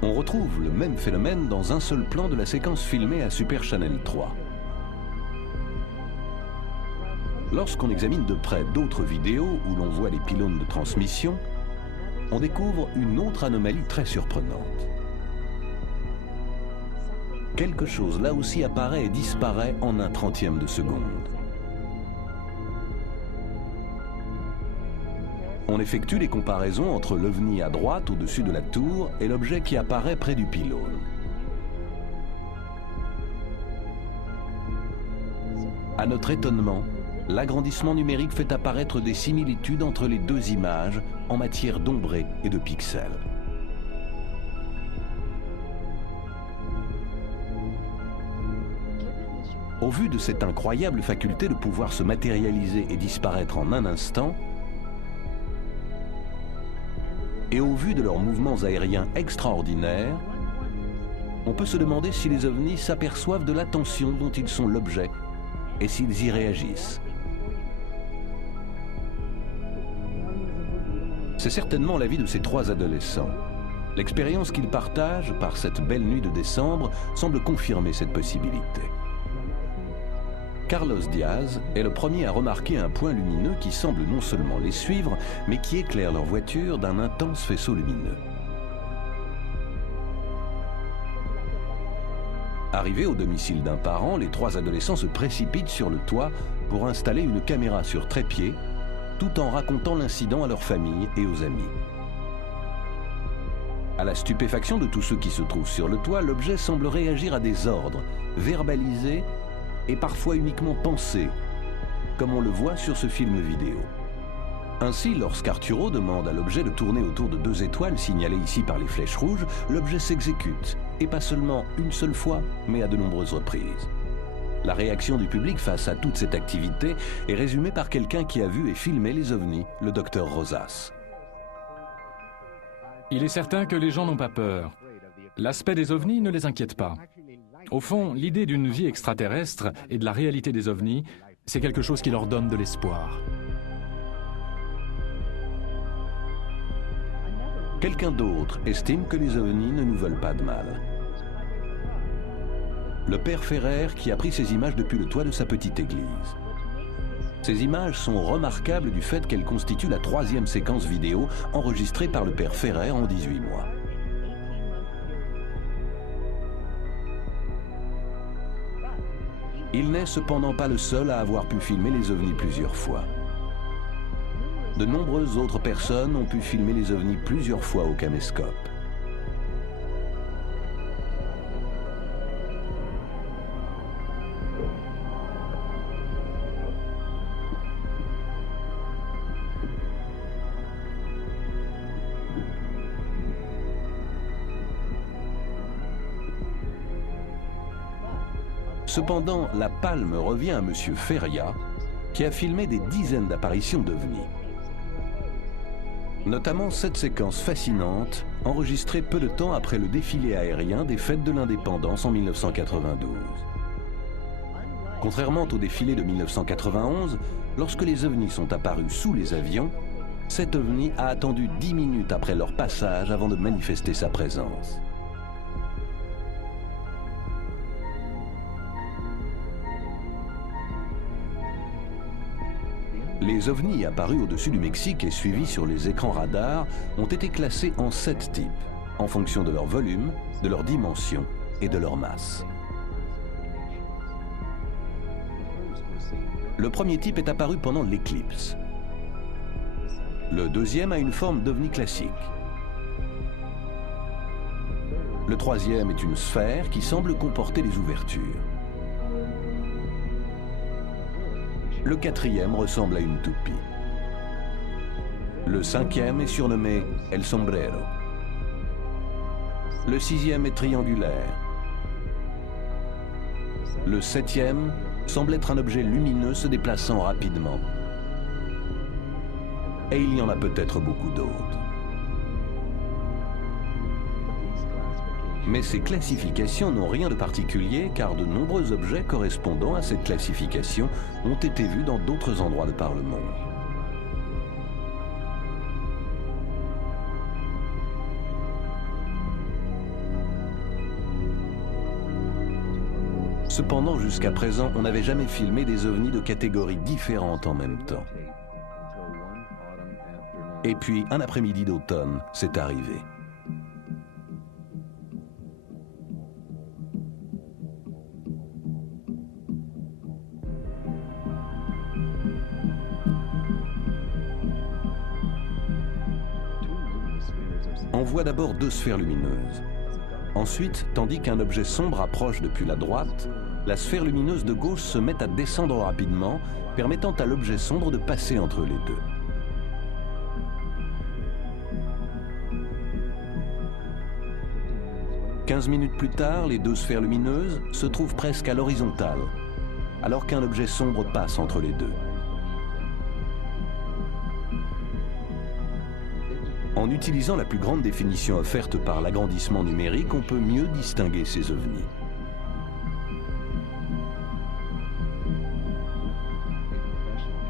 On retrouve le même phénomène dans un seul plan de la séquence filmée à Super Channel 3. Lorsqu'on examine de près d'autres vidéos où l'on voit les pylônes de transmission, on découvre une autre anomalie très surprenante. Quelque chose là aussi apparaît et disparaît en 1/30e de seconde. On effectue les comparaisons entre l'OVNI à droite au-dessus de la tour et l'objet qui apparaît près du pylône. À notre étonnement, l'agrandissement numérique fait apparaître des similitudes entre les deux images en matière d'ombré et de pixels. Au vu de cette incroyable faculté de pouvoir se matérialiser et disparaître en un instant, et au vu de leurs mouvements aériens extraordinaires, on peut se demander si les ovnis s'aperçoivent de l'attention dont ils sont l'objet et s'ils y réagissent. C'est certainement l'avis de ces trois adolescents. L'expérience qu'ils partagent par cette belle nuit de décembre semble confirmer cette possibilité. Carlos Diaz est le premier à remarquer un point lumineux qui semble non seulement les suivre, mais qui éclaire leur voiture d'un intense faisceau lumineux. Arrivés au domicile d'un parent, les trois adolescents se précipitent sur le toit pour installer une caméra sur trépied, tout en racontant l'incident à leur famille et aux amis. À la stupéfaction de tous ceux qui se trouvent sur le toit, l'objet semble réagir à des ordres, verbalisés et parfois uniquement pensés, comme on le voit sur ce film vidéo. Ainsi, lorsqu'Arturo demande à l'objet de tourner autour de 2 étoiles signalées ici par les flèches rouges, l'objet s'exécute, et pas seulement une seule fois, mais à de nombreuses reprises. La réaction du public face à toute cette activité est résumée par quelqu'un qui a vu et filmé les ovnis, le docteur Rosas. Il est certain que les gens n'ont pas peur. L'aspect des ovnis ne les inquiète pas. Au fond, l'idée d'une vie extraterrestre et de la réalité des ovnis, c'est quelque chose qui leur donne de l'espoir. Quelqu'un d'autre estime que les ovnis ne nous veulent pas de mal. Le père Ferrer qui a pris ces images depuis le toit de sa petite église. Ces images sont remarquables du fait qu'elles constituent la 3e séquence vidéo enregistrée par le père Ferrer en 18 mois. Il n'est cependant pas le seul à avoir pu filmer les ovnis plusieurs fois. De nombreuses autres personnes ont pu filmer les ovnis plusieurs fois au caméscope. Cependant, la palme revient à M. Feria, qui a filmé des dizaines d'apparitions d'ovnis. Notamment cette séquence fascinante, enregistrée peu de temps après le défilé aérien des Fêtes de l'Indépendance en 1992. Contrairement au défilé de 1991, lorsque les ovnis sont apparus sous les avions, cet ovni a attendu 10 minutes après leur passage avant de manifester sa présence. Les ovnis apparus au-dessus du Mexique et suivis sur les écrans radars ont été classés en 7 types. en fonction de leur volume, de leur dimension et de leur masse. Le premier type est apparu pendant l'éclipse. Le deuxième a une forme d'ovni classique. Le troisième est une sphère qui semble comporter des ouvertures. Le quatrième ressemble à une toupie. Le cinquième est surnommé El Sombrero. Le sixième est triangulaire. Le septième semble être un objet lumineux se déplaçant rapidement. Et il y en a peut-être beaucoup d'autres. Mais ces classifications n'ont rien de particulier car de nombreux objets correspondant à cette classification ont été vus dans d'autres endroits de par le monde. Cependant, jusqu'à présent, on n'avait jamais filmé des ovnis de catégories différentes en même temps. Et puis, un après-midi d'automne, c'est arrivé. On voit d'abord deux sphères lumineuses. Ensuite, tandis qu'un objet sombre approche depuis la droite, la sphère lumineuse de gauche se met à descendre rapidement, permettant à l'objet sombre de passer entre les deux. « 15 minutes plus tard, les deux sphères lumineuses se trouvent presque à l'horizontale, alors qu'un objet sombre passe entre les deux. En utilisant la plus grande définition offerte par l'agrandissement numérique, on peut mieux distinguer ces ovnis.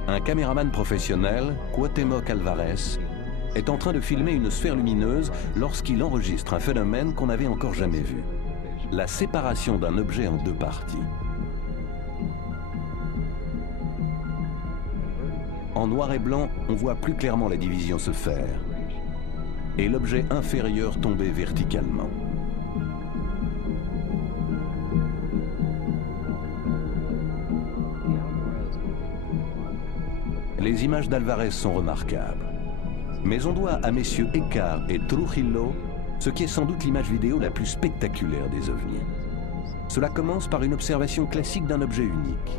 Un caméraman professionnel, Cuauhtémoc Alvarez, est en train de filmer une sphère lumineuse lorsqu'il enregistre un phénomène qu'on n'avait encore jamais vu. La séparation d'un objet en deux parties. En noir et blanc, on voit plus clairement la division se faire. Et l'objet inférieur tomber verticalement. Les images d'Alvarez sont remarquables. Mais on doit à messieurs Écart et Trujillo ce qui est sans doute l'image vidéo la plus spectaculaire des ovnis. Cela commence par une observation classique d'un objet unique,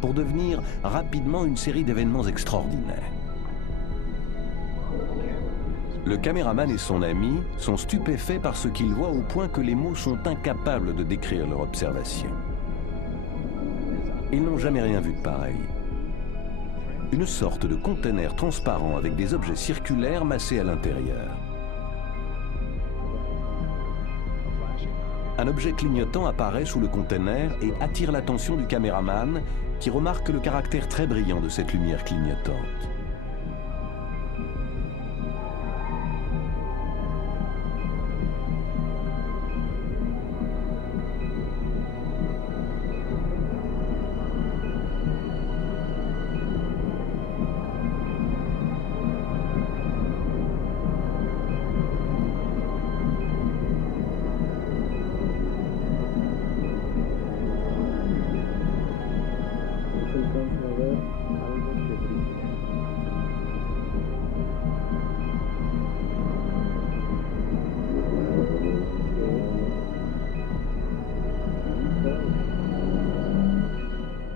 pour devenir rapidement une série d'événements extraordinaires. Le caméraman et son ami sont stupéfaits par ce qu'ils voient au point que les mots sont incapables de décrire leur observation. Ils n'ont jamais rien vu de pareil. Une sorte de conteneur transparent avec des objets circulaires massés à l'intérieur. Un objet clignotant apparaît sous le conteneur et attire l'attention du caméraman qui remarque le caractère très brillant de cette lumière clignotante.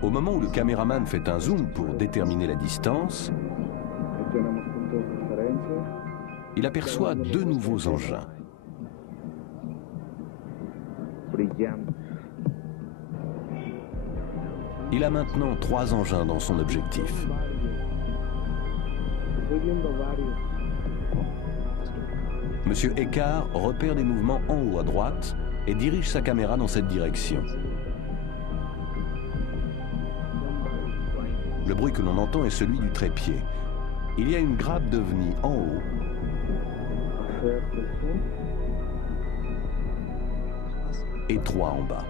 Au moment où le caméraman fait un zoom pour déterminer la distance, il aperçoit deux nouveaux engins. Il a maintenant 3 engins dans son objectif. Monsieur Écart repère des mouvements en haut à droite et dirige sa caméra dans cette direction. Le bruit que l'on entend est celui du trépied. Il y a une grappe d'ovnis en haut. Et 3 en bas.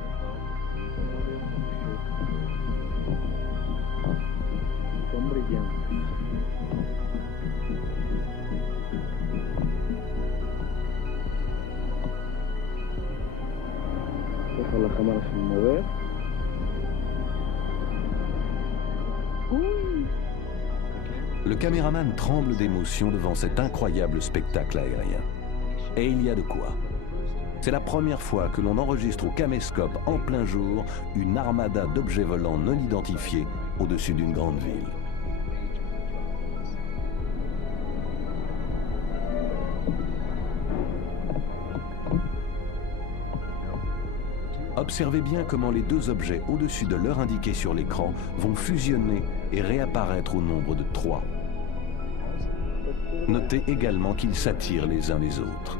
la cámara sin mover. Le caméraman tremble d'émotion devant cet incroyable spectacle aérien. Et il y a de quoi. C'est la première fois que l'on enregistre au caméscope en plein jour une armada d'objets volants non identifiés au-dessus d'une grande ville. Observez bien comment les deux objets au-dessus de l'heure indiquée sur l'écran vont fusionner et réapparaître au nombre de 3. Notez également qu'ils s'attirent les uns les autres.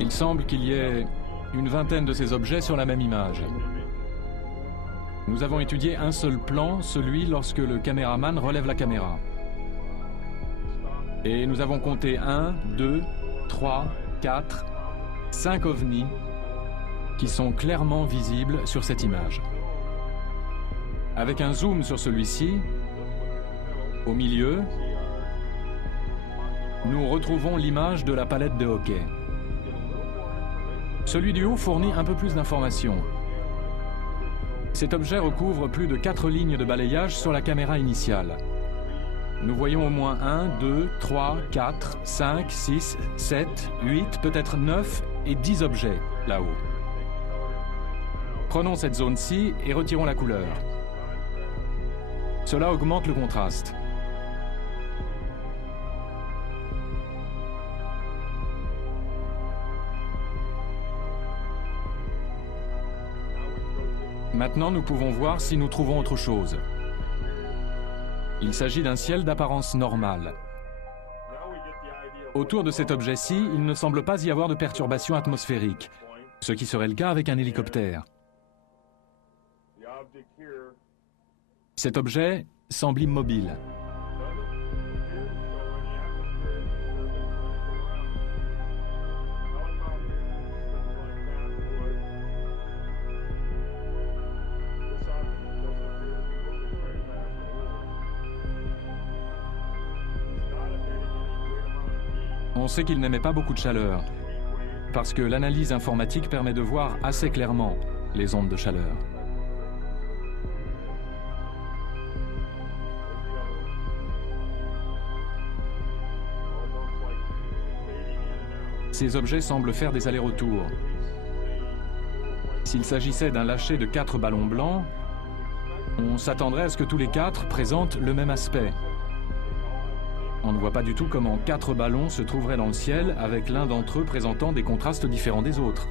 Il semble qu'il y ait une vingtaine de ces objets sur la même image. Nous avons étudié un seul plan, celui lorsque le caméraman relève la caméra. Et nous avons compté 1, 2, 3, 4, 5 ovnis qui sont clairement visibles sur cette image. Avec un zoom sur celui-ci, au milieu, nous retrouvons l'image de la palette de hockey. Celui du haut fournit un peu plus d'informations. Cet objet recouvre plus de 4 lignes de balayage sur la caméra initiale. Nous voyons au moins 1, 2, 3, 4, 5, 6, 7, 8, peut-être 9 et 10 objets là-haut. Prenons cette zone-ci et retirons la couleur. Cela augmente le contraste. Maintenant, nous pouvons voir si nous trouvons autre chose. Il s'agit d'un ciel d'apparence normale. Autour de cet objet-ci, il ne semble pas y avoir de perturbations atmosphériques, ce qui serait le cas avec un hélicoptère. Cet objet semble immobile. On sait qu'il n'émet pas beaucoup de chaleur, parce que l'analyse informatique permet de voir assez clairement les ondes de chaleur. Ces objets semblent faire des allers-retours. S'il s'agissait d'un lâcher de 4 ballons blancs, on s'attendrait à ce que tous les 4 présentent le même aspect. On ne voit pas du tout comment 4 ballons se trouveraient dans le ciel avec l'un d'entre eux présentant des contrastes différents des autres.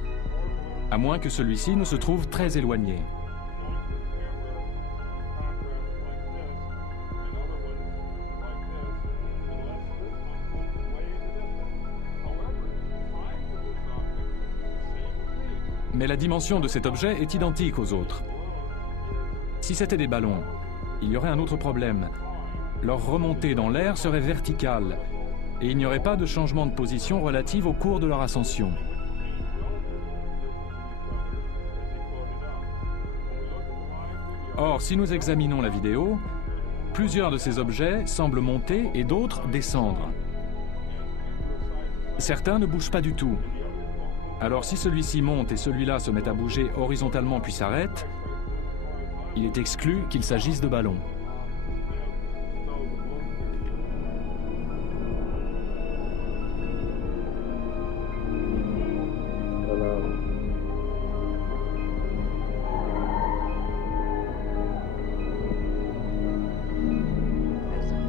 À moins que celui-ci ne se trouve très éloigné. Mais la dimension de cet objet est identique aux autres. Si c'était des ballons, il y aurait un autre problème. Leur remontée dans l'air serait verticale et il n'y aurait pas de changement de position relative au cours de leur ascension. Or, si nous examinons la vidéo, plusieurs de ces objets semblent monter et d'autres descendre. Certains ne bougent pas du tout. Alors si celui-ci monte et celui-là se met à bouger horizontalement puis s'arrête, il est exclu qu'il s'agisse de ballons.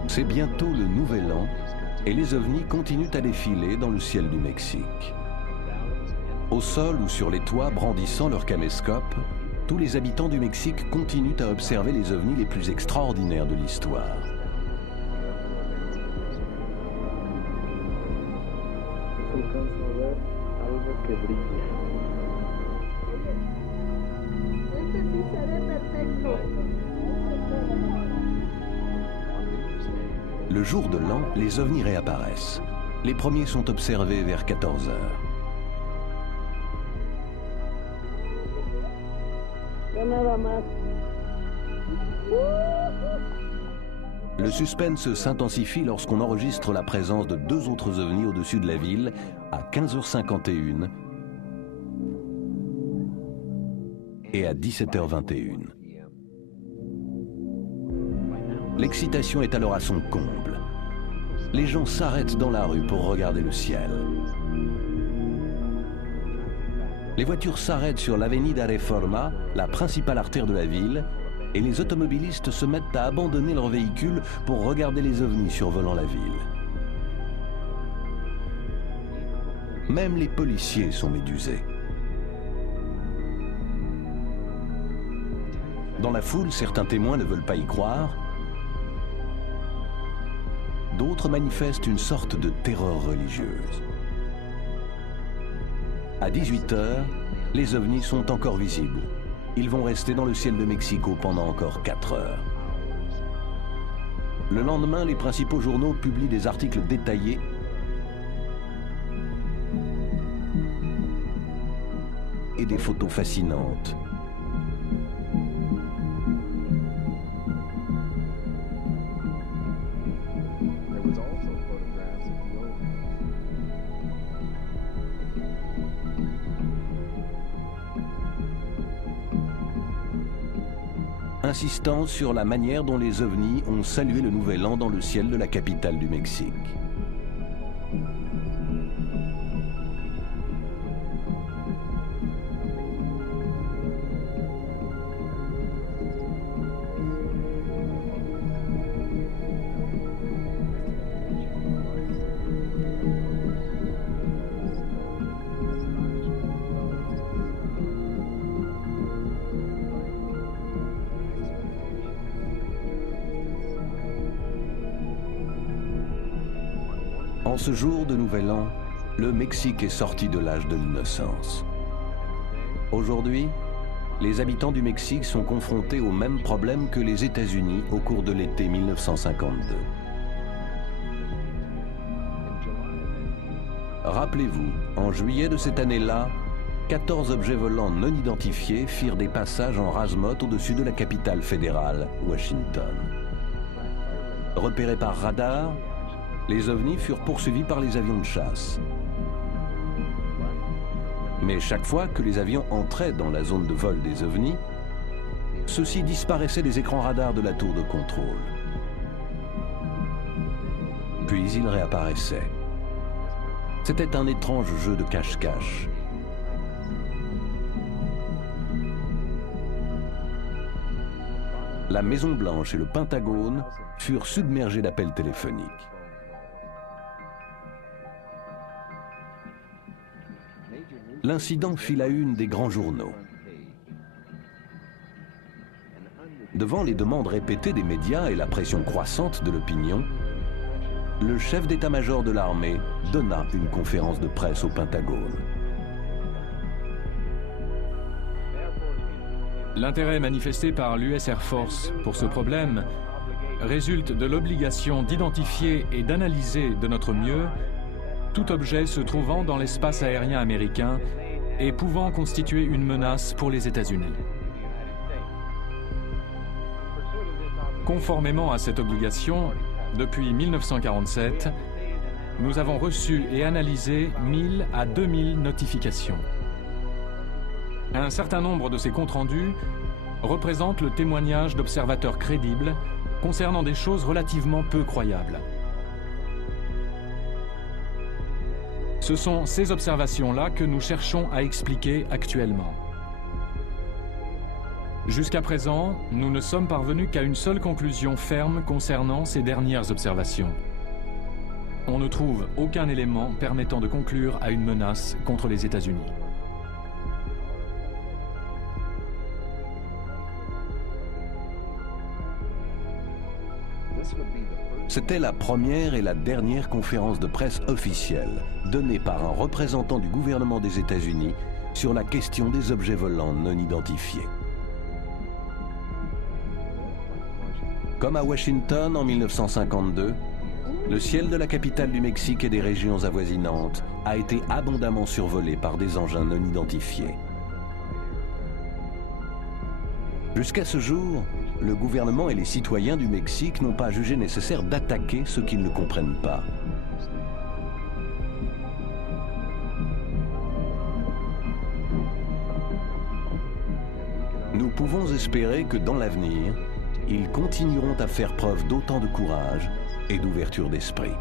C'est bientôt le Nouvel An et les ovnis continuent à défiler dans le ciel du Mexique. Au sol ou sur les toits brandissant leur caméscope, tous les habitants du Mexique continuent à observer les ovnis les plus extraordinaires de l'histoire. Le jour de l'an, les ovnis réapparaissent. Les premiers sont observés vers 14 heures. Ya nada más. Le suspense s'intensifie lorsqu'on enregistre la présence de 2 autres ovnis au-dessus de la ville à 15h51 et à 17h21. L'excitation est alors à son comble. Les gens s'arrêtent dans la rue pour regarder le ciel. Les voitures s'arrêtent sur l'Avenida Reforma, la principale artère de la ville, et les automobilistes se mettent à abandonner leurs véhicules pour regarder les ovnis survolant la ville. Même les policiers sont médusés. Dans la foule, certains témoins ne veulent pas y croire. D'autres manifestent une sorte de terreur religieuse. À 18h, les ovnis sont encore visibles. Ils vont rester dans le ciel de Mexico pendant encore 4 heures. Le lendemain, les principaux journaux publient des articles détaillés et des photos fascinantes. Insistant sur la manière dont les ovnis ont salué le Nouvel An dans le ciel de la capitale du Mexique. En ce jour de Nouvel An, le Mexique est sorti de l'âge de l'innocence. Aujourd'hui, les habitants du Mexique sont confrontés aux mêmes problèmes que les États-Unis au cours de l'été 1952. Rappelez-vous, en juillet de cette année-là, 14 objets volants non identifiés firent des passages en rase-motte au-dessus de la capitale fédérale, Washington. Repérés par radar, les ovnis furent poursuivis par les avions de chasse. Mais chaque fois que les avions entraient dans la zone de vol des ovnis, ceux-ci disparaissaient des écrans radars de la tour de contrôle. Puis ils réapparaissaient. C'était un étrange jeu de cache-cache. La Maison-Blanche et le Pentagone furent submergés d'appels téléphoniques. L'incident fit la une des grands journaux. Devant les demandes répétées des médias et la pression croissante de l'opinion, le chef d'état-major de l'armée donna une conférence de presse au Pentagone. L'intérêt manifesté par l'US Air Force pour ce problème résulte de l'obligation d'identifier et d'analyser de notre mieux tout objet se trouvant dans l'espace aérien américain et pouvant constituer une menace pour les États-Unis. Conformément à cette obligation, depuis 1947, nous avons reçu et analysé 1000 à 2000 notifications. Un certain nombre de ces comptes rendus représentent le témoignage d'observateurs crédibles concernant des choses relativement peu croyables. Ce sont ces observations-là que nous cherchons à expliquer actuellement. Jusqu'à présent, nous ne sommes parvenus qu'à une seule conclusion ferme concernant ces dernières observations. On ne trouve aucun élément permettant de conclure à une menace contre les États-Unis. C'était la première et la dernière conférence de presse officielle donnée par un représentant du gouvernement des États-Unis sur la question des objets volants non identifiés. Comme à Washington en 1952, le ciel de la capitale du Mexique et des régions avoisinantes a été abondamment survolé par des engins non identifiés. Jusqu'à ce jour, le gouvernement et les citoyens du Mexique n'ont pas jugé nécessaire d'attaquer ceux qu'ils ne comprennent pas. Nous pouvons espérer que dans l'avenir, ils continueront à faire preuve d'autant de courage et d'ouverture d'esprit.